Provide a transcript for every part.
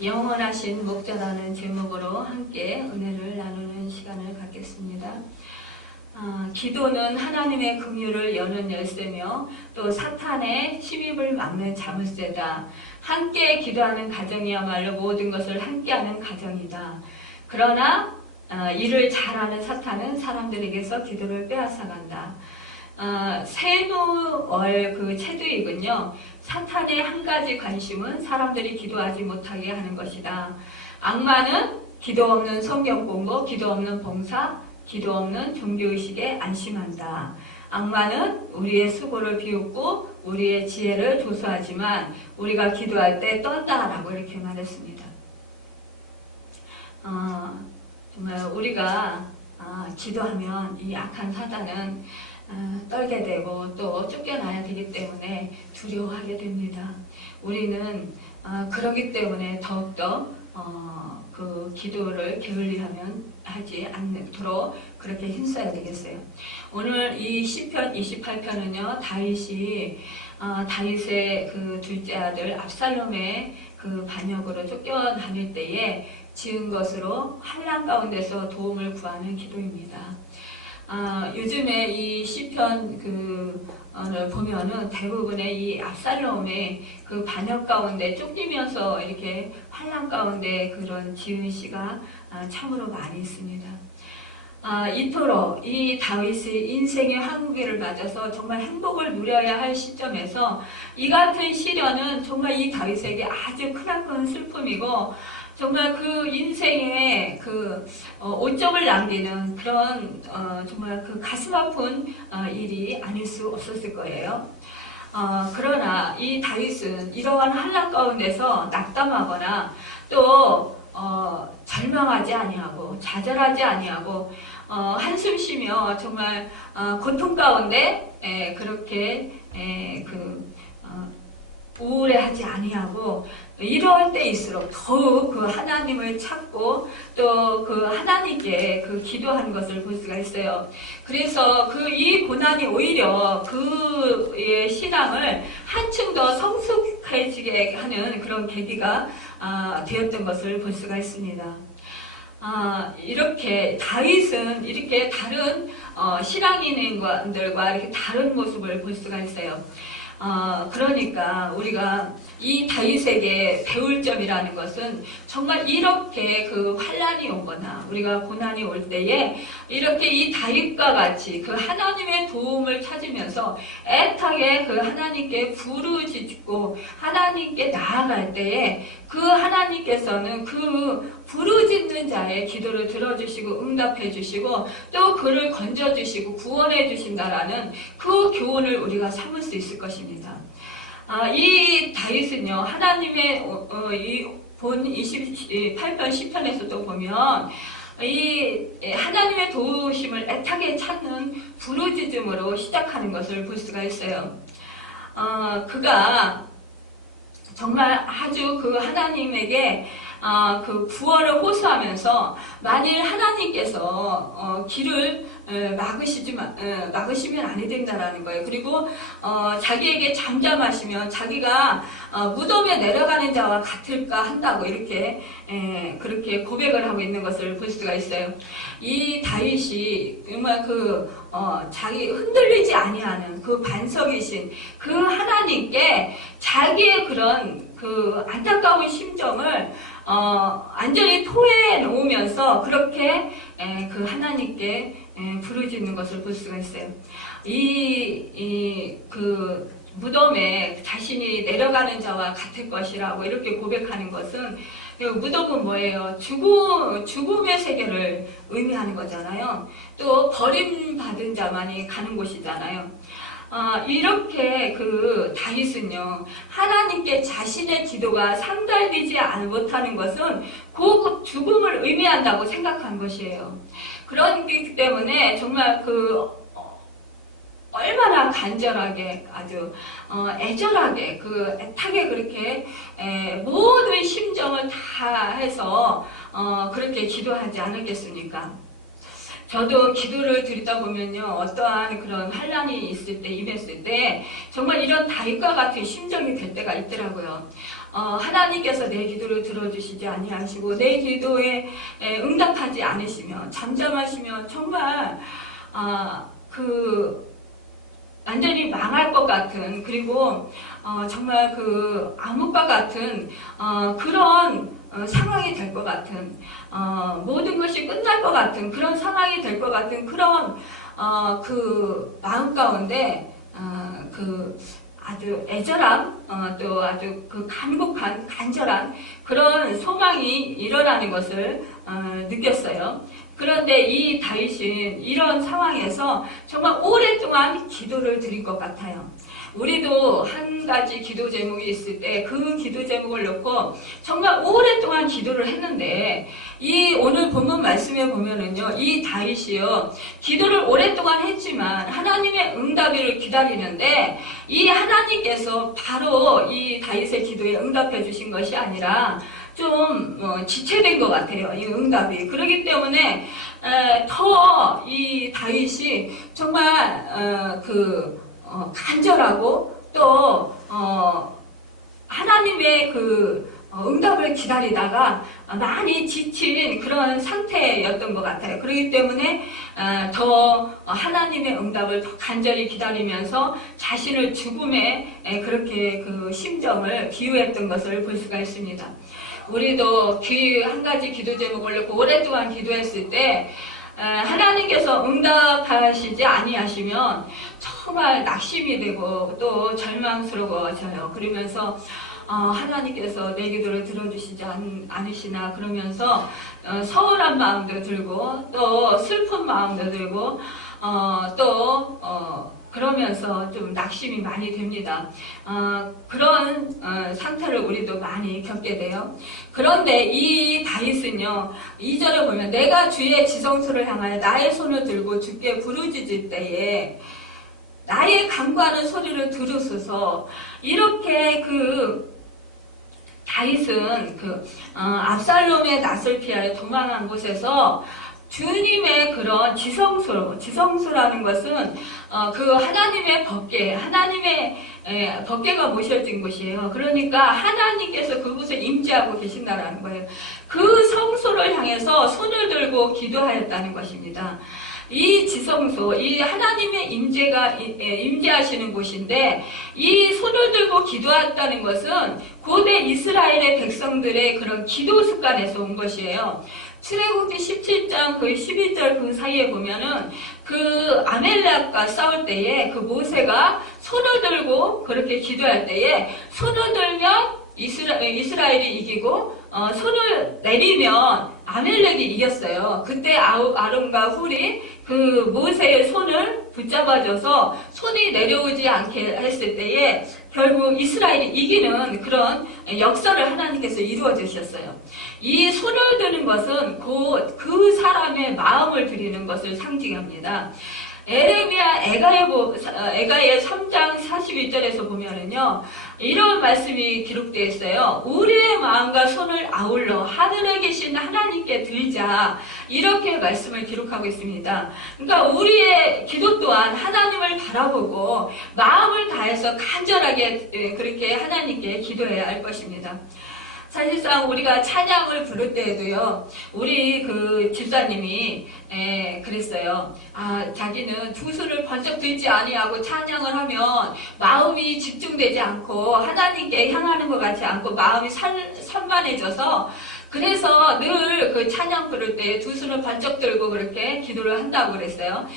영원하신 목자라는 제목으로 함께 은혜를 나누는 시간을 갖겠습니다. 기도는 하나님의 긍휼을 여는 열쇠며 또 사탄의 침입을 막는 자물쇠다. 함께 기도하는 가정이야말로 모든 것을 함께하는 가정이다. 그러나 이를 잘하는 사탄은 사람들에게서 기도를 빼앗아간다. 세노월 그 체두익은요, 사탄의 한 가지 관심은 사람들이 기도하지 못하게 하는 것이다. 악마는 기도 없는 성경 공부, 기도 없는 봉사, 기도 없는 종교의식에 안심한다. 악마는 우리의 수고를 비웃고 우리의 지혜를 조소하지만 우리가 기도할 때 떤다라고 이렇게 말했습니다. 정말 우리가 기도하면 이 악한 사단은 떨게 되고 또 쫓겨나야 되기 때문에 두려워하게 됩니다. 우리는 그러기 때문에 더욱더 그 기도를 게을리하지 않도록 그렇게 힘써야 되겠어요. 오늘 이 시편 28편은요, 다윗이 다윗의 그 둘째 아들 압살롬의 그 반역으로 쫓겨다닐 때에 지은 것으로 환난 가운데서 도움을 구하는 기도입니다. 요즘에 이 시편 보면은 대부분의 이 압살롬의 그 반역 가운데 쫓기면서 이렇게 환난 가운데 그런 지은 시가 참으로 많이 있습니다. 이토록 이 다윗의 인생의 황무기를 맞아서 정말 행복을 누려야 할 시점에서 이 같은 시련은 정말 이 다윗에게 아주 크나큰 슬픔이고 정말 그 인생에 그 오점을 남기는 그런 정말 그 가슴 아픈 일이 아닐 수 없었을 거예요. 그러나 이 다윗은 이러한 환난 가운데서 낙담하거나 또 절망하지 아니하고 좌절하지 아니하고 한숨 쉬며 정말 고통 가운데 그렇게 우울해하지 아니하고 이럴 때일수록 더욱 그 하나님을 찾고 또 그 하나님께 그 기도하는 것을 볼 수가 있어요. 그래서 이 고난이 오히려 그의 신앙을 한층 더 성숙해지게 하는 그런 계기가 되었던 것을 볼 수가 있습니다. 이렇게 다윗은 이렇게 다른 신앙인들과 이렇게 다른 모습을 볼 수가 있어요. 그러니까 우리가 이 다윗에게 배울 점이라는 것은 정말 이렇게 그 환난이 오거나 우리가 고난이 올 때에 이렇게 이 다윗과 같이 그 하나님의 도움을 찾으면서 애타게 그 하나님께 부르짖고 하나님께 나아갈 때에 그 하나님께서는 그 부르짖는 자의 기도를 들어주시고 응답해 주시고 또 그를 건져주시고 구원해 주신다라는 그 교훈을 우리가 삼을 수 있을 것입니다. 이 다윗은요, 하나님의 이 본 28편 10편에서도 보면 이 하나님의 도우심을 애타게 찾는 부르짖음으로 시작하는 것을 볼 수가 있어요. 그가 정말 아주 그 하나님에게 그 구원을 호소하면서 만일 하나님께서 길을 막으시면 아니 된다라는 거예요. 그리고 자기에게 잠잠하시면 자기가 무덤에 내려가는 자와 같을까 한다고 이렇게 그렇게 고백을 하고 있는 것을 볼 수가 있어요. 이 다윗이 정말 자기 흔들리지 아니하는 그 반석이신 그 하나님께 자기의 그런 그 안타까운 심정을 완전히 토해 놓으면서 그렇게 그 하나님께 부르짖는 것을 볼 수가 있어요. 그 무덤에 자신이 내려가는 자와 같을 것이라고 이렇게 고백하는 것은 무덤은 뭐예요? 죽음의 세계를 의미하는 거잖아요. 또 버림받은 자만이 가는 곳이잖아요. 이렇게 그 다윗은요, 하나님께 자신의 기도가 상달되지 못하는 것은 그 죽음을 의미한다고 생각한 것이에요. 그렇기 때문에 정말 얼마나 간절하게 아주 애절하게 애타게 그렇게 모든 심정을 다 해서 그렇게 기도하지 않았겠습니까? 저도 기도를 드리다 보면요, 어떠한 그런 환란이 있을 때, 임했을 때, 정말 이런 다윗과 같은 심정이 될 때가 있더라고요. 하나님께서 내 기도를 들어주시지 아니하시고, 내 기도에 응답하지 않으시면, 잠잠하시면, 정말, 완전히 망할 것 같은, 그리고, 정말 암흑과 같은, 그런, 상황이 될 것 같은, 모든 것이 끝날 것 같은 그런 상황이 될 것 같은 그런 마음 가운데 아주 애절함, 또 아주 간곡한 간절한 그런 소망이 일어나는 것을 느꼈어요. 그런데 이 다윗은 이런 상황에서 정말 오랫동안 기도를 드린 것 같아요. 우리도 한 가지 기도 제목이 있을 때 그 기도 제목을 놓고 정말 오랫동안 기도를 했는데, 이 오늘 본문 말씀에 보면은요, 이 다윗이요, 기도를 오랫동안 했지만 하나님의 응답을 기다리는데, 이 하나님께서 바로 이 다윗의 기도에 응답해 주신 것이 아니라 좀 지체된 것 같아요, 이 응답이. 그렇기 때문에 더 이 다윗이 정말 간절하고 또 하나님의 응답을 기다리다가 많이 지친 그런 상태였던 것 같아요. 그렇기 때문에 더 하나님의 응답을 더 간절히 기다리면서 자신을 죽음에 그렇게 심정을 비유했던 것을 볼 수가 있습니다. 우리도 한 가지 기도 제목을 놓고 오랫동안 기도했을 때 하나님께서 응답하시지 아니하시면 정말 낙심이 되고 또 절망스러워져요. 그러면서 하나님께서 내 기도를 들어주시지 않으시나 그러면서 서운한 마음도 들고 또 슬픈 마음도 들고 그러면서 좀 낙심이 많이 됩니다. 그런 상태를 우리도 많이 겪게 돼요. 그런데 이 다윗은요, 2절에 보면 내가 주의 지성소를 향하여 나의 손을 들고 주께 부르짖을 때에 나의 간구하는 소리를 들으소서. 이렇게 다윗은 압살롬의 낯을 피하여 도망한 곳에서 주님의 그런 지성소라는 것은 하나님의 하나님의 법궤가 모셔진 곳이에요. 그러니까 하나님께서 그곳에 임재하고 계신다라는 거예요. 그 성소를 향해서 손을 들고 기도하였다는 것입니다. 이 지성소, 이 하나님의 임재하시는 곳인데, 이 손을 들고 기도했다는 것은 고대 이스라엘의 백성들의 그런 기도 습관에서 온 것이에요. 출애굽기 17장 11절 사이에 보면은 아멜렉과 싸울 때에 모세가 손을 들고 그렇게 기도할 때에 손을 들면 이스라엘이 이기고 손을 내리면 아멜렉이 이겼어요. 그때 아론과 훌이 모세의 손을 붙잡아줘서 손이 내려오지 않게 했을 때에 결국 이스라엘이 이기는 그런 역사를 하나님께서 이루어 주셨어요. 이 손을 드는 것은 그 사람의 마음을 드리는 것을 상징합니다. 에레미야 에가의 3장 41절에서 보면은요, 이런 말씀이 기록되어 있어요. 우리의 마음과 손을 아울러 하늘에 계신 하나님께 드리자. 이렇게 말씀을 기록하고 있습니다. 그러니까 우리의 기도 또한 하나님을 바라보고 마음을 다해서 간절하게 그렇게 하나님께 기도해야 할 것입니다. 사실상 우리가 찬양을 부를 때에도요, 우리 집사님이 그랬어요. 자기는 두 손을 번쩍 들지 아니하고 찬양을 하면 마음이 집중되지 않고 하나님께 향하는 것 같지 않고 마음이 산만해져서, 그래서 늘 찬양 부를 때 두 손을 번쩍 들고 그렇게 기도를 한다고 그랬어요.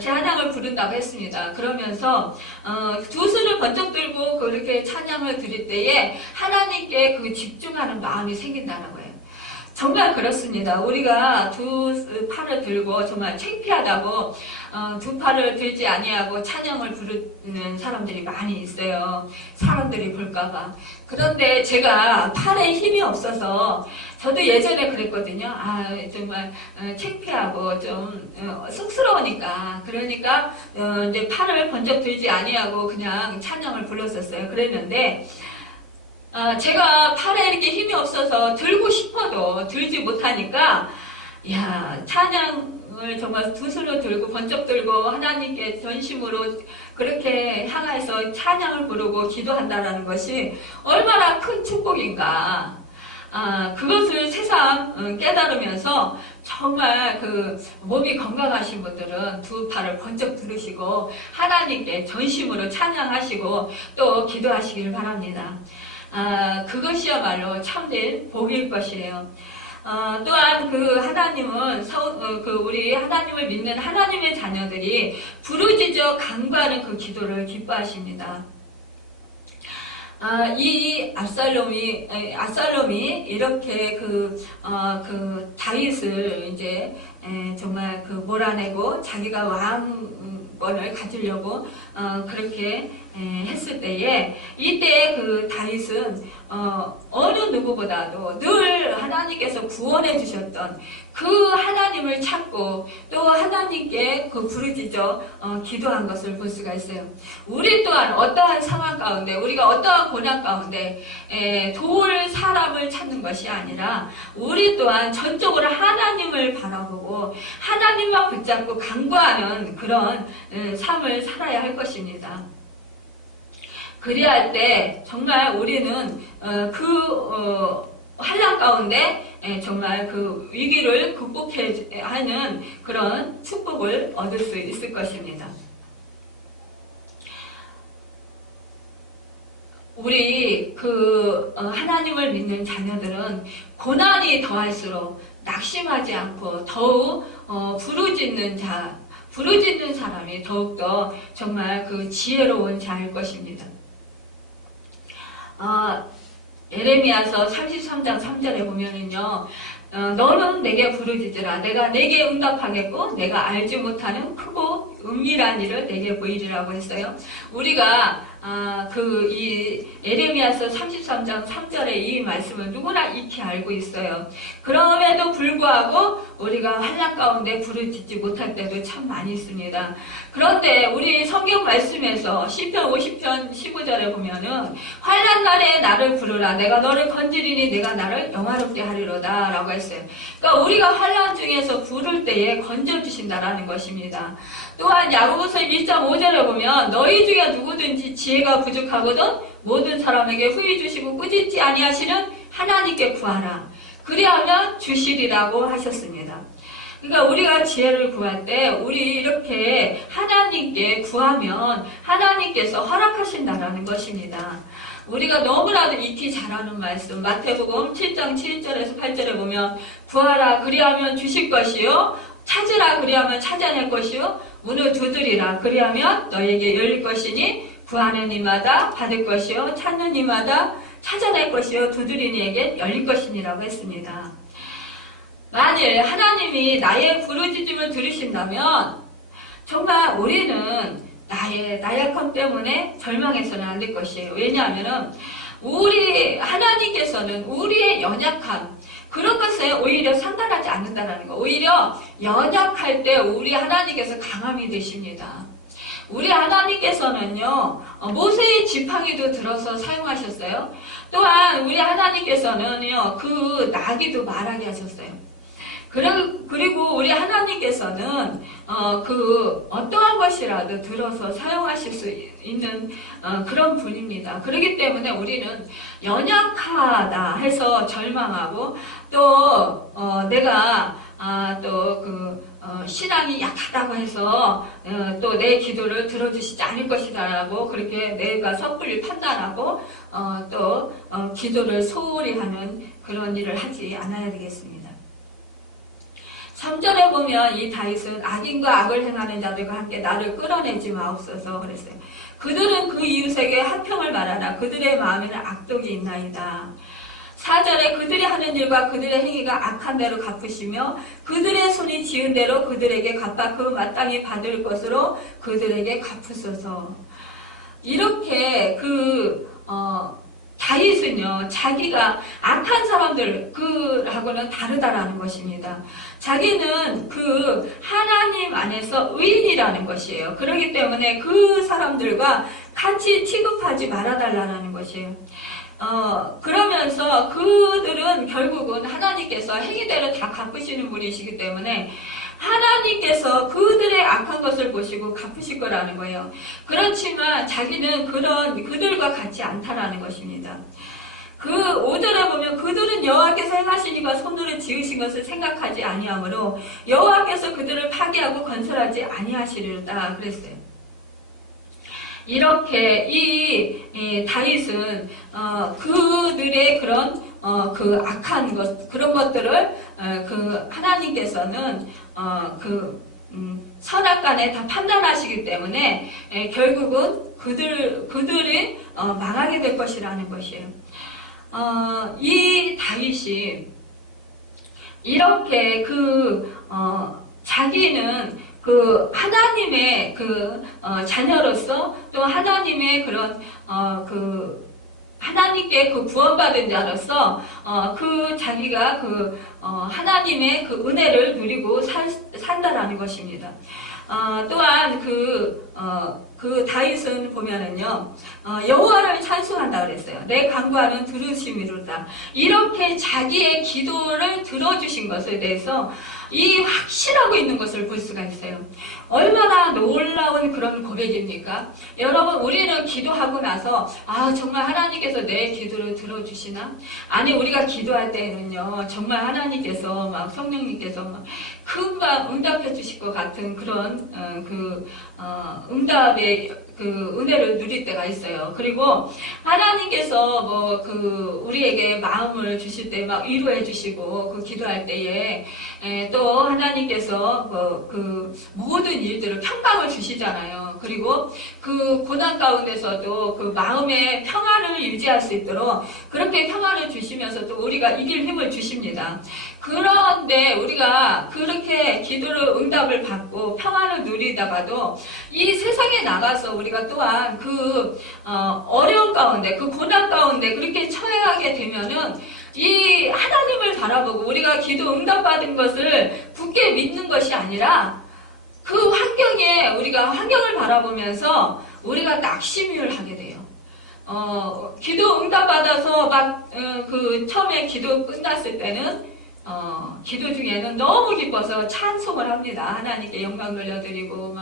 찬양을 부른다고 했습니다. 그러면서 두 손을 번쩍 들고 그렇게 찬양을 드릴 때에 하나님께 집중하는 마음이 생긴다는 거예요. 정말 그렇습니다. 우리가 두 팔을 들고 정말 창피하다고 두 팔을 들지 아니하고 찬양을 부르는 사람들이 많이 있어요. 사람들이 볼까봐. 그런데 제가 팔에 힘이 없어서 저도 예전에 그랬거든요. 정말 창피하고 좀 쑥스러우니까. 그러니까 이제 팔을 번쩍 들지 아니하고 그냥 찬양을 불렀었어요. 그랬는데 제가 팔에 이렇게 힘이 없어서 들고 싶어도 들지 못하니까, 찬양 찬양을 정말 두 손을 들고 번쩍 들고 하나님께 전심으로 그렇게 향해서 찬양을 부르고 기도한다는 것이 얼마나 큰 축복인가. 그것을 새삼 깨달으면서 정말 그 몸이 건강하신 분들은 두 팔을 번쩍 들으시고 하나님께 전심으로 찬양하시고 또 기도하시길 바랍니다. 그것이야말로 참된 복일 것이에요. 또한 그 하나님은 우리 하나님을 믿는 하나님의 자녀들이 부르짖어 간구하는 그 기도를 기뻐하십니다. 이 압살롬이 이렇게 다윗을 이제 정말 몰아내고 자기가 왕권을 가지려고 그렇게 했을 때에 이때 그 다윗은 어느 누구보다도 늘 하나님께서 구원해 주셨던 그 하나님을 찾고 또 하나님께 그 부르짖어 기도한 것을 볼 수가 있어요. 우리 또한 어떠한 상황 가운데 우리가 어떠한 고난 가운데 도울 사람을 찾는 것이 아니라 우리 또한 전적으로 하나님을 바라보고 하나님만 붙잡고 간구하는 그런 삶을 살아야 할 것입니다. 그래야 할 때 정말 우리는 환난 가운데 정말 그 위기를 극복하는 그런 축복을 얻을 수 있을 것입니다. 우리 하나님을 믿는 자녀들은 고난이 더할수록 낙심하지 않고 더욱 부르짖는 사람이 더욱더 정말 그 지혜로운 자일 것입니다. 예레미야서 33장 3절에 보면은요, 너는 내게 부르짖으라. 내가 내게 응답하겠고, 내가 알지 못하는 크고 은밀한 일을 내게 보이리라고 했어요. 우리가 이 예레미야서 33장 3절의 이 말씀을 누구나 익히 알고 있어요. 그럼에도 불구하고 우리가 환난 가운데 부르짖지 못할 때도 참 많이 있습니다. 그런데 우리 성경 말씀에서 시편 50편 15절에 보면은 환난 날에 나를 부르라. 내가 너를 건지리니 내가 나를 영화롭게 하리로다 라고 했어요. 그러니까 우리가 환난 중에서 부를 때에 건져주신다라는 것입니다. 또한 야고보서 1장 5절에 보면 너희 중에 누구든지 지혜가 부족하거든 모든 사람에게 후히 주시고 꾸짖지 아니하시는 하나님께 구하라. 그리하면 주시리라고 하셨습니다. 그러니까 우리가 지혜를 구할 때 우리 이렇게 하나님께 구하면 하나님께서 허락하신다라는 것입니다. 우리가 너무나도 익히 잘 아는 말씀 마태복음 7장 7절에서 8절에 보면 구하라 그리하면 주실 것이요 찾으라 그리하면 찾아낼 것이요 문을 두드리라 그리하면 너에게 열릴 것이니 구하는 이마다 받을 것이요 찾는 이마다 찾아낼 것이요 두드리는 이에게 열릴 것이니라고 했습니다. 만일 하나님이 나의 부르짖음을 들으신다면 정말 우리는 나의 나약함 때문에 절망해서는 안 될 것이에요. 왜냐하면 하나님께서는 우리의 연약함 그런 것에 오히려 상관하지 않는다는 거. 오히려 연약할 때 우리 하나님께서 강함이 되십니다. 우리 하나님께서는요, 모세의 지팡이도 들어서 사용하셨어요. 또한 우리 하나님께서는요, 그 나귀도 말하게 하셨어요. 그리고 우리 하나님께서는 어떠한 것이라도 들어서 사용하실 수 있는 그런 분입니다. 그렇기 때문에 우리는 연약하다 해서 절망하고 또 내가 신앙이 약하다고 해서 또 내 기도를 들어주시지 않을 것이다라고 그렇게 내가 섣불리 판단하고 또 기도를 소홀히 하는 그런 일을 하지 않아야 되겠습니다. 3절에 보면 이 다윗은 악인과 악을 행하는 자들과 함께 나를 끌어내지 마옵소서 그랬어요. 그들은 그 이웃에게 화평을 말하나 그들의 마음에는 악독이 있나이다. 4절에 그들이 하는 일과 그들의 행위가 악한 대로 갚으시며 그들의 손이 지은 대로 그들에게 갚아 그 마땅히 받을 것으로 그들에게 갚으소서. 이렇게 다윗은요, 자기가 악한 사람들하고는 다르다라는 것입니다. 자기는 하나님 안에서 의인이라는 것이에요. 그렇기 때문에 그 사람들과 같이 취급하지 말아달라는 것이에요. 그러면서 그들은 결국은 하나님께서 행위대로 다 갚으시는 분이시기 때문에 하나님께서 그들의 악한 것을 보시고 갚으실 거라는 거예요. 그렇지만 자기는 그들과 같지 않다라는 것입니다. 그 5절에 보면 그들은 여호와께서 행하신 이와 손으로 지으신 것을 생각하지 아니하므로 여호와께서 그들을 파괴하고 건설하지 아니하시리로다 그랬어요. 이렇게 이 다윗은 그들의 그런 그 악한 것 그런 것들을 그 하나님께서는 선악간에 다 판단하시기 때문에 결국은 그들이 망하게 될 것이라는 것이에요. 이 다윗이 이렇게 자기는 하나님의 자녀로서 또 하나님의 하나님께 구원받은 자로서 자기가 하나님의 은혜를 누리고 산다라는 것입니다. 또한 다윗은 보면은요, 여호와를 찬송한다 그랬어요. 내 간구하는 들으심이로다. 이렇게 자기의 기도를 들어주신 것에 대해서 이 확신하고 있는 것을 볼 수가 있어요. 얼마나 놀라운 그런 고백입니까? 여러분, 우리는 기도하고 나서 정말 하나님께서 내 기도를 들어주시나? 아니, 우리가 기도할 때는요, 정말 하나님께서 성령님께서 금방 응답해 주실 것 같은 그런 응답의 은혜를 누릴 때가 있어요. 그리고 하나님께서 우리에게 마음을 주실 때 막 위로해 주시고 기도할 때에 또 하나님께서 모든 일들을 평강을 주시잖아요. 그리고 고난 가운데서도 마음의 평안을 유지할 수 있도록 그렇게 평안을 주시면서 또 우리가 이길 힘을 주십니다. 그런데 우리가 그렇게 기도를 응답을 받고 평안을 누리다가도 이 세상에 나가서 우리가 또한 어려운 가운데 고난 가운데 그렇게 처해하게 되면은 이 하나님을 바라보고 우리가 기도 응답받은 것을 굳게 믿는 것이 아니라 그 환경에 우리가 환경을 바라보면서 우리가 낙심을 하게 돼요. 기도 응답받아서 처음에 기도 끝났을 때는 기도 중에는 너무 기뻐서 찬송을 합니다. 하나님께 영광 돌려드리고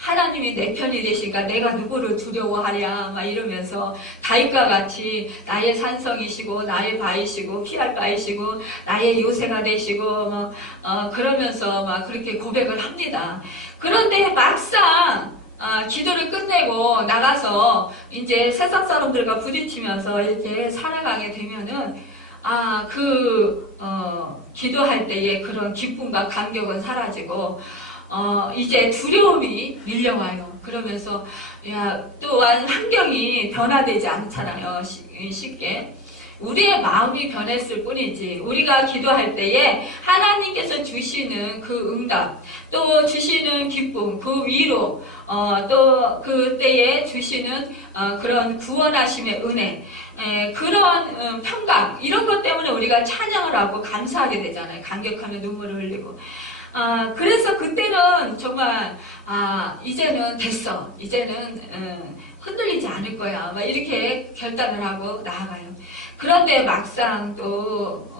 하나님이 내 편이 되시니까 내가 누구를 두려워하랴 이러면서 다윗과 같이 나의 산성이시고 나의 바위시고 피할 바위시고 나의 요새가 되시고 그러면서 그렇게 고백을 합니다. 그런데 막상 기도를 끝내고 나가서 이제 세상 사람들과 부딪히면서 이렇게 살아가게 되면은 기도할 때의 그런 기쁨과 감격은 사라지고, 이제 두려움이 밀려와요. 그러면서, 또한 환경이 변화되지 않잖아요. 쉽게. 우리의 마음이 변했을 뿐이지, 우리가 기도할 때에 하나님께서 주시는 응답, 또 주시는 기쁨, 위로, 또 그때에 주시는 그런 구원하심의 은혜, 그런 평강, 이런 것 때문에 우리가 찬양을 하고 감사하게 되잖아요. 감격하며 눈물을 흘리고. 그래서 그때는 정말, 이제는 됐어. 이제는, 흔들리지 않을 거야. 이렇게 결단을 하고 나아가요. 그런데 막상 또,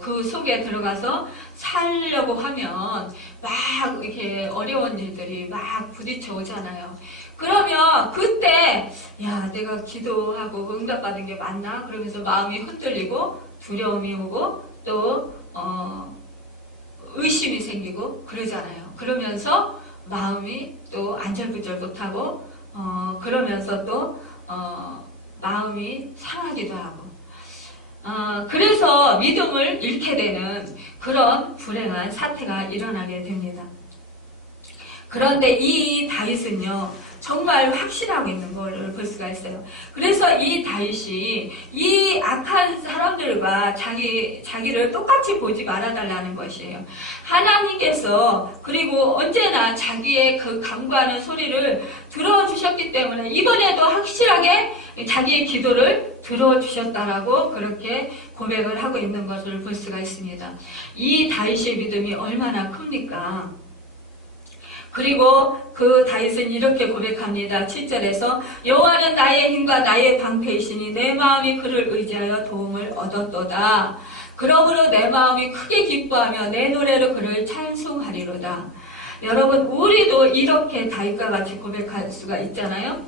그 속에 들어가서 살려고 하면 막 이렇게 어려운 일들이 막 부딪혀 오잖아요. 그러면 그때 내가 기도하고 응답받은 게 맞나? 그러면서 마음이 흔들리고 두려움이 오고 또 의심이 생기고 그러잖아요. 그러면서 마음이 또 안절부절 못하고 그러면서 또 마음이 상하기도 하고 그래서 믿음을 잃게 되는 그런 불행한 사태가 일어나게 됩니다. 그런데 이 다윗은요, 정말 확신하고 있는 걸 볼 수가 있어요. 그래서 이 다윗이 이 악한 사람들과 자기를 똑같이 보지 말아달라는 것이에요. 하나님께서 그리고 언제나 자기의 간구하는 소리를 들어주셨기 때문에 이번에도 확실하게 자기의 기도를 들어주셨다라고 그렇게 고백을 하고 있는 것을 볼 수가 있습니다. 이 다윗의 믿음이 얼마나 큽니까? 그리고 다윗은 이렇게 고백합니다. 7절에서 여호와는 나의 힘과 나의 방패이시니 내 마음이 그를 의지하여 도움을 얻었도다. 그러므로 내 마음이 크게 기뻐하며 내 노래로 그를 찬송하리로다. 여러분, 우리도 이렇게 다윗과 같이 고백할 수가 있잖아요.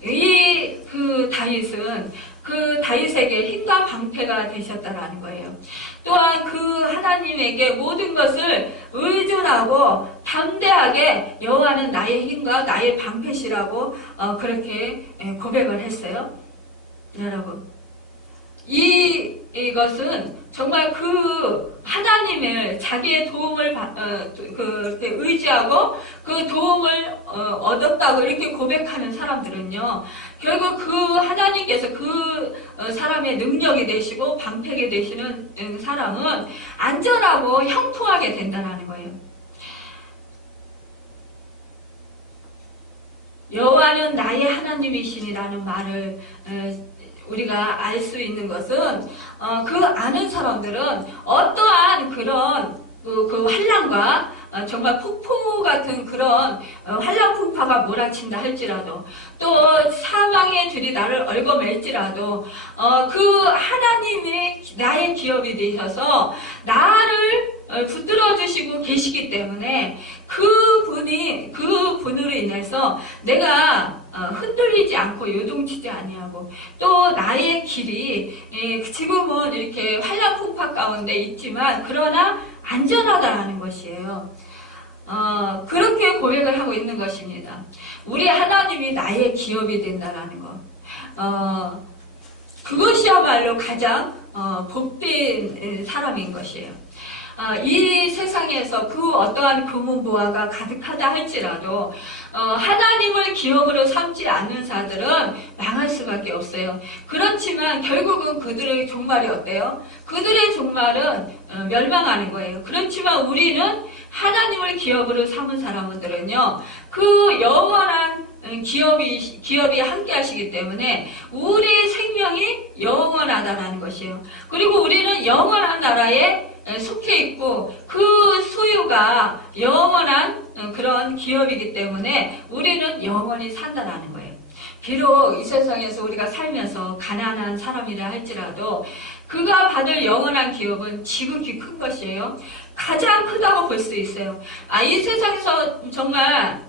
그 다윗은 그 다윗에게 힘과 방패가 되셨다라는 거예요. 또한 그 하나님에게 모든 것을 의존하고 담대하게 여호와는 나의 힘과 나의 방패시라고 그렇게 고백을 했어요. 여러분, 이것은 정말 그 하나님을 자기의 도움을 그렇게 의지하고 그 도움을 얻었다고 이렇게 고백하는 사람들은요, 결국 그 하나님께서 그 사람의 능력이 되시고 방패가 되시는 사람은 안전하고 형통하게 된다는 거예요. 여호와는 나의 하나님이시니라는 말을 우리가 알 수 있는 것은 그 아는 사람들은 어떠한 그런 그 환난과 정말 폭풍 같은 그런 환난 풍파가 몰아친다 할지라도 또 사망의 들이 나를 얽어맬지라도 그 하나님이 나의 기업이 되셔서 나를 붙들어 주시고 계시기 때문에 그분으로 인해서 내가 흔들리지 않고 요동치지 아니하고 또 나의 길이 지금은 이렇게 환난 풍파 가운데 있지만 그러나 안전하다라는 것이에요. 그렇게 고백을 하고 있는 것입니다. 우리 하나님이 나의 기업이 된다라는 것. 그것이야말로 가장 복된 사람인 것이에요. 이 세상에서 그 어떠한 금은보화가 가득하다 할지라도 하나님을 기업으로 삼지 않는 자들은 망할 수밖에 없어요. 그렇지만 결국은 그들의 종말이 어때요? 그들의 종말은 멸망하는 거예요. 그렇지만 우리는 하나님을 기업으로 삼은 사람들은요, 그 영원한 기업이 함께 하시기 때문에 우리의 생명이 영원하다는 것이에요. 그리고 우리는 영원한 나라에 속해 있고 그 소유가 영원한 그런 기업이기 때문에 우리는 영원히 산다라는 거예요. 비록 이 세상에서 우리가 살면서 가난한 사람이라 할지라도 그가 받을 영원한 기업은 지극히 큰 것이에요. 가장 크다고 볼 수 있어요. 이 세상에서 정말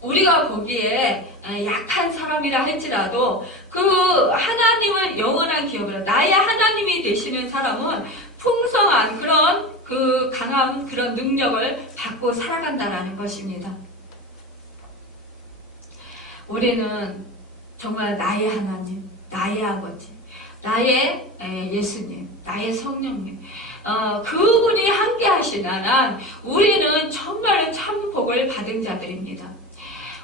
우리가 보기에 약한 사람이라 할지라도 그 하나님을 영원한 기업으로 나의 하나님이 되시는 사람은 풍성한 그런 그 강한 그런 능력을 받고 살아간다라는 것입니다. 우리는 정말 나의 하나님, 나의 아버지, 나의 예수님, 나의 성령님, 그분이 함께 하시는 한 우리는 정말 참 복을 받은 자들입니다.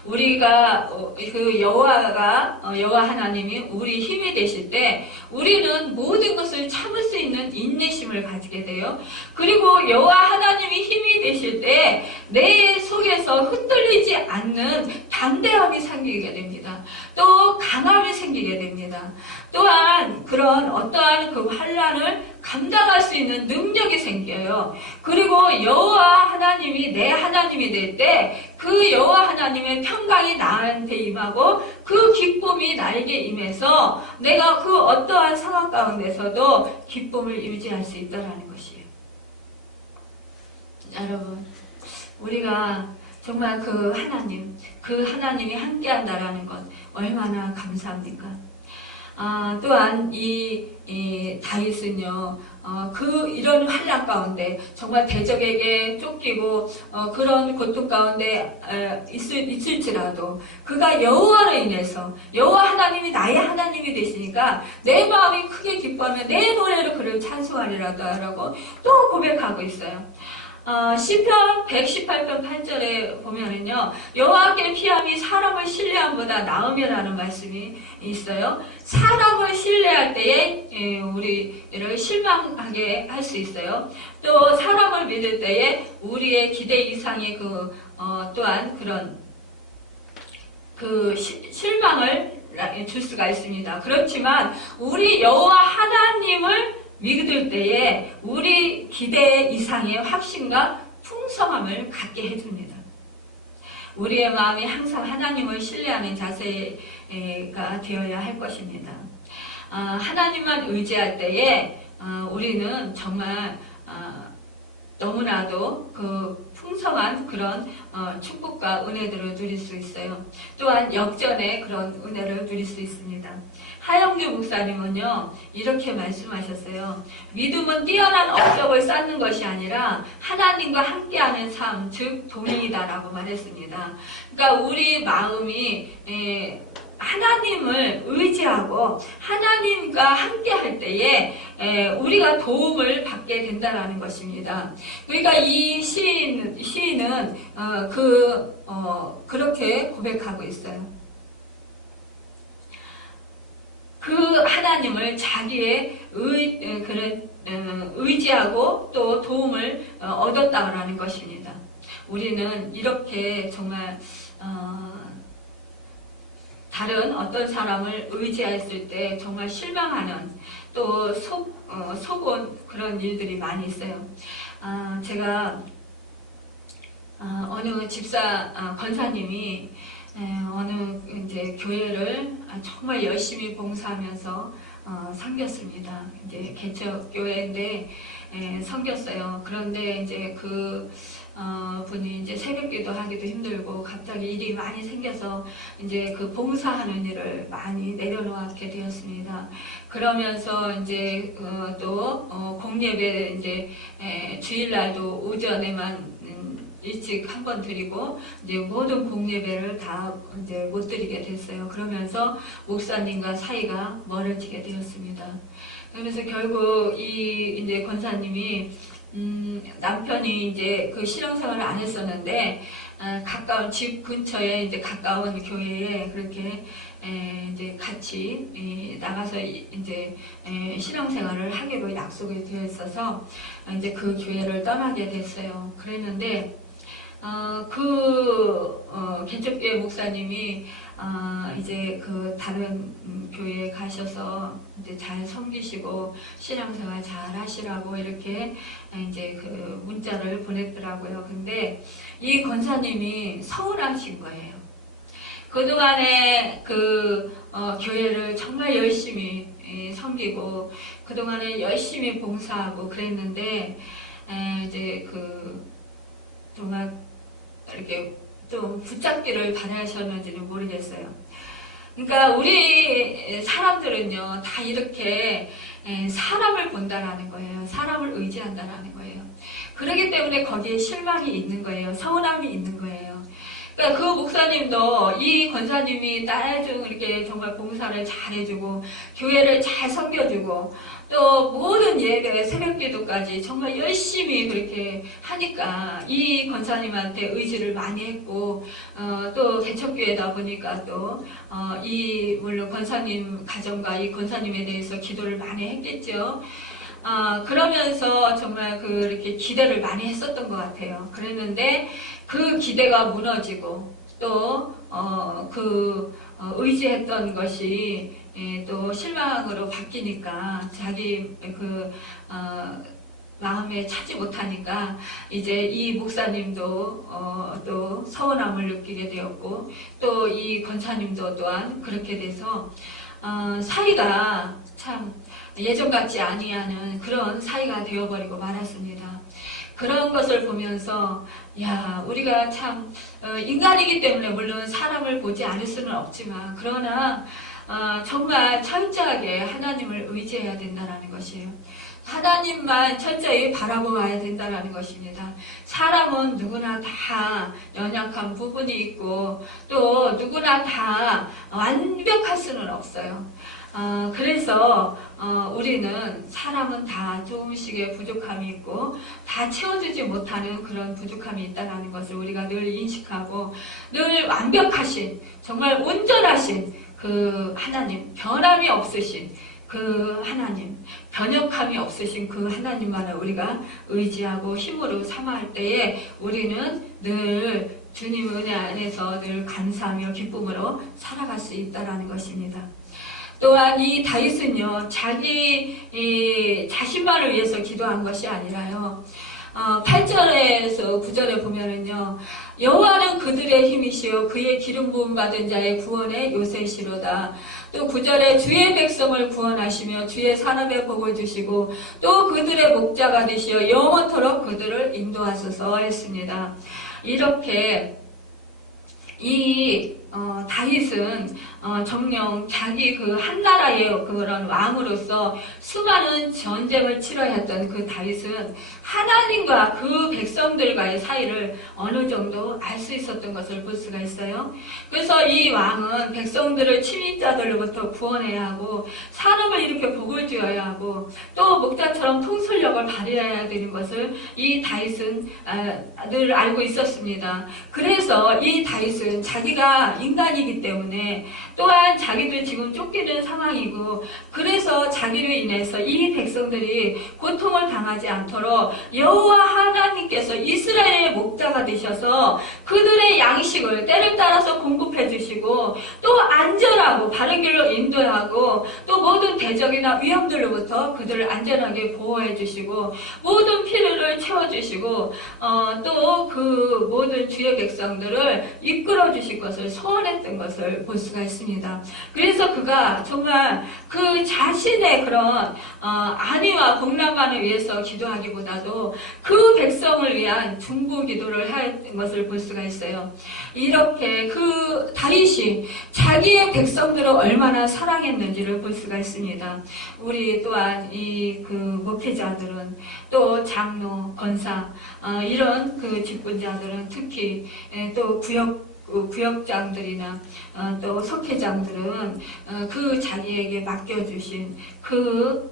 우리가 그 여호와 하나님이 우리 힘이 되실 때 우리는 모든 것을 참을 수 있는 인내심을 가지게 돼요. 그리고 여호와 하나님이 힘이 되실 때 내 속에서 흔들리지 않는 담대함이 생기게 됩니다. 또 강함이 생기게 됩니다. 또한 그런 어떠한 그 환난을 감당할 수 있는 능력이 생겨요. 그리고 여호와 하나님이 내 하나님이 될 때 그 여호와 하나님의 평강이 나한테 임하고 그 기쁨이 나에게 임해서 내가 그 어떠한 상황 가운데서도 기쁨을 유지할 수 있다는 것이에요. 여러분, 우리가 정말 그 하나님이 함께한다라는 것 얼마나 감사합니까? 또한 이 다윗은요, 이런 환난 가운데 정말 대적에게 쫓기고 그런 고통 가운데 있을지라도 그가 여호와로 인해서 여호와 하나님이 나의 하나님이 되시니까 내 마음이 크게 기뻐하며 내 노래로 그를 찬송하리라고 또 고백하고 있어요. 시편 118편 8절에 보면은요, 여호와께 피함이 사람을 신뢰함보다 나으며라는 말씀이 있어요. 사람을 신뢰할 때에 우리를 실망하게 할 수 있어요. 또 사람을 믿을 때에 우리의 기대 이상의 또한 그런 실망을 줄 수가 있습니다. 그렇지만 우리 여호와 하나님을 믿을 때에 우리 기대 이상의 확신과 풍성함을 갖게 해줍니다. 우리의 마음이 항상 하나님을 신뢰하는 자세가 되어야 할 것입니다. 하나님만 의지할 때에 우리는 정말 너무나도 그 풍성한 그런 축복과 은혜들을 누릴 수 있어요. 또한 역전의 그런 은혜를 누릴 수 있습니다. 하영규 목사님은요, 이렇게 말씀하셨어요. 믿음은 뛰어난 업적을 쌓는 것이 아니라 하나님과 함께하는 삶, 즉 동행이다라고 말했습니다. 그러니까 우리 마음이 하나님을 의지하고 하나님과 함께 할 때에 우리가 도움을 받게 된다는 것입니다. 그러니까 이 시인은 그렇게 고백하고 있어요. 그 하나님을 자기의 의지하고 또 도움을 얻었다라는 것입니다. 우리는 이렇게 정말 다른 어떤 사람을 의지했을 때 정말 실망하는 또 속은 그런 일들이 많이 있어요. 제가 어느 집사 권사님이 어느 이제 교회를 정말 열심히 봉사하면서 섬겼습니다. 이제 개척교회인데 섬겼어요. 그런데 이제 그 분이 이제 새벽기도 하기도 힘들고 갑자기 일이 많이 생겨서 이제 그 봉사하는 일을 많이 내려놓게 되었습니다. 그러면서 이제 또 공예배 이제 주일날도 오전에만 일찍 한번 드리고 이제 모든 공예배를 다 이제 못 드리게 됐어요. 그러면서 목사님과 사이가 멀어지게 되었습니다. 그래서 결국 이 이제 권사님이 남편이 이제 그 신앙생활을 안 했었는데 가까운 집 근처에 이제 가까운 교회에 그렇게 이제 같이 나가서 이제 신앙생활을 하기로 약속이 되어 있어서 이제 그 교회를 떠나게 됐어요. 그랬는데 개척교회 목사님이 이제 그 다른 교회에 가셔서 이제 잘 섬기시고 신앙생활 잘 하시라고 이렇게 이제 그 문자를 보냈더라고요. 근데 이 권사님이 서운하신 거예요. 그동안에 교회를 정말 열심히 섬기고 그동안에 열심히 봉사하고 그랬는데 이제 정말 이렇게 좀 붙잡기를 바라셨는지는 모르겠어요. 그러니까 우리 사람들은요, 다 이렇게 사람을 본다라는 거예요. 사람을 의지한다라는 거예요. 그렇기 때문에 거기에 실망이 있는 거예요. 서운함이 있는 거예요. 그러니까 그 목사님도 이 권사님이 딸중 이렇게 정말 봉사를 잘 해주고 교회를 잘 섬겨주고 또 모든 예배 새벽기도까지 정말 열심히 그렇게 하니까 이 권사님한테 의지를 많이 했고 또 개척교회다 보니까 또 물론 권사님 가정과 이 권사님에 대해서 기도를 많이 했겠죠. 그러면서 정말 이렇게 기대를 많이 했었던 것 같아요. 그랬는데 그 기대가 무너지고 또 의지했던 것이 또 실망으로 바뀌니까 자기 마음에 차지 못하니까 이제 이 목사님도 또 서운함을 느끼게 되었고 또 이 권사님도 또한 그렇게 돼서 사이가 참 예전 같지 아니하는 그런 사이가 되어버리고 말았습니다. 그런 것을 보면서 우리가 참 인간이기 때문에 물론 사람을 보지 않을 수는 없지만 그러나 정말 철저하게 하나님을 의지해야 된다는 것이에요. 하나님만 철저히 바라보아야 된다는 것입니다. 사람은 누구나 다 연약한 부분이 있고 또 누구나 다 완벽할 수는 없어요. 그래서 우리는 사람은 다 조금씩의 부족함이 있고 다 채워주지 못하는 그런 부족함이 있다는 것을 우리가 늘 인식하고 늘 완벽하신 정말 온전하신 그 하나님, 변함이 없으신 그 하나님, 변혁함이 없으신 그 하나님만을 우리가 의지하고 힘으로 삼아할 때에 우리는 늘 주님 은혜 안에서 늘 감사하며 기쁨으로 살아갈 수 있다는 것입니다. 또한 이 다윗은요, 자기 자신만을 위해서 기도한 것이 아니라요, 8절에서 9절에 보면은요. 여호와는 그들의 힘이시요 그의 기름 부음 받은 자의 구원의 요새시로다. 또 9절에 주의 백성을 구원하시며 주의 산업에 복을 주시고 또 그들의 목자가 되시어 영원토록 그들을 인도하소서 했습니다. 이렇게 이 다윗은 정녕 자기 그 한나라의 그런 왕으로서 수많은 전쟁을 치러야 했던 그 다윗은 하나님과 그 백성들과의 사이를 어느 정도 알 수 있었던 것을 볼 수가 있어요. 그래서 이 왕은 백성들을 침입자들로부터 구원해야 하고 산업을 이렇게 복을 주어야 하고 또 목자처럼 통솔력을 발휘해야 되는 것을 이 다윗은 늘 알고 있었습니다. 그래서 이 다윗은 자기가 인간이기 때문에 또한 자기도 지금 쫓기는 상황이고 그래서 자기로 인해서 이 백성들이 고통을 당하지 않도록 여호와 하나님께서 이스라엘의 목자가 되셔서 그들의 양식을 때를 따라서 공급해 주시고 또 안전하고 바른 길로 인도하고 또 모든 대적이나 위험들로부터 그들을 안전하게 보호해 주시고 모든 필요를 채워주시고 또 그 모든 주의 백성들을 이끌어 주실 것을 소원했던 것을 볼 수가 있습니다. 그래서 그가 정말 그 자신의 그런 안위와 복락만을 위해서 기도하기보다도 그 백성을 위한 중보 기도를 할 것을 볼 수가 있어요. 이렇게 그 다윗이 자기의 백성들을 얼마나 사랑했는지를 볼 수가 있습니다. 우리 또한 이 그 목회자들은 또 장로, 권사 이런 그 직분자들은 특히 또 구역장들이나 또 석회장들은 그 자기에게 맡겨주신 그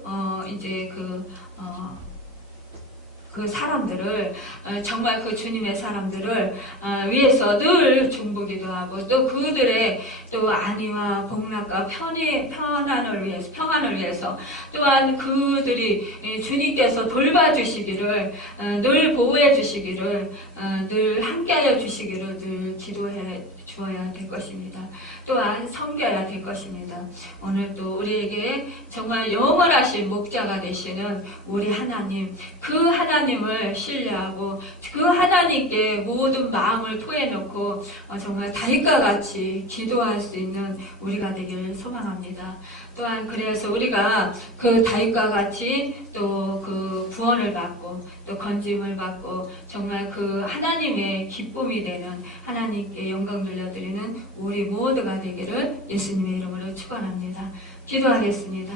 사람들을 정말 그 주님의 사람들을 위해서 늘 중보기도 하고 또 그들의 또 안위와 복락과 평안을 위해서 또한 그들이 주님께서 돌봐주시기를 늘 보호해 주시기를 늘 함께하여 주시기를 늘 기도해 주어야 될 것입니다. 또한 섬겨야 될 것입니다. 오늘 또 우리에게 정말 영원하신 목자가 되시는 우리 하나님, 그 하나님을 신뢰하고 그 하나님께 모든 마음을 토해놓고 정말 다윗과 같이 기도할 수 있는 우리가 되기를 소망합니다. 또한 그래서 우리가 그 다윗과 같이 또 그 구원을 받고 또 건짐을 받고 정말 그 하나님의 기쁨이 되는 하나님께 영광 돌려드리는 우리 모두가 되기를 예수님의 이름으로 축원합니다. 기도하겠습니다.